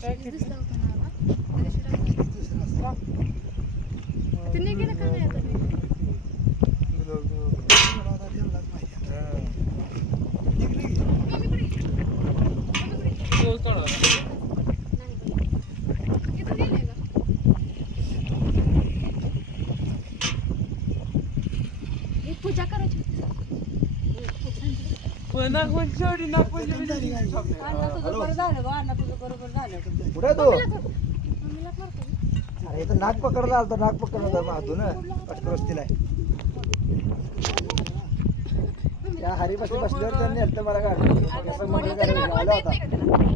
दिसला होता ना आला. त्या दिवशी ते नाही गेलं का नाही आता ते? पूजा करायची कुठे तो अरे इथं नाक पकडला आलतो नाक पकडला मातून अटकरस्तीला त्या हरीपाशी बसल्यावर त्यांनी हलत मला गाडी आला होता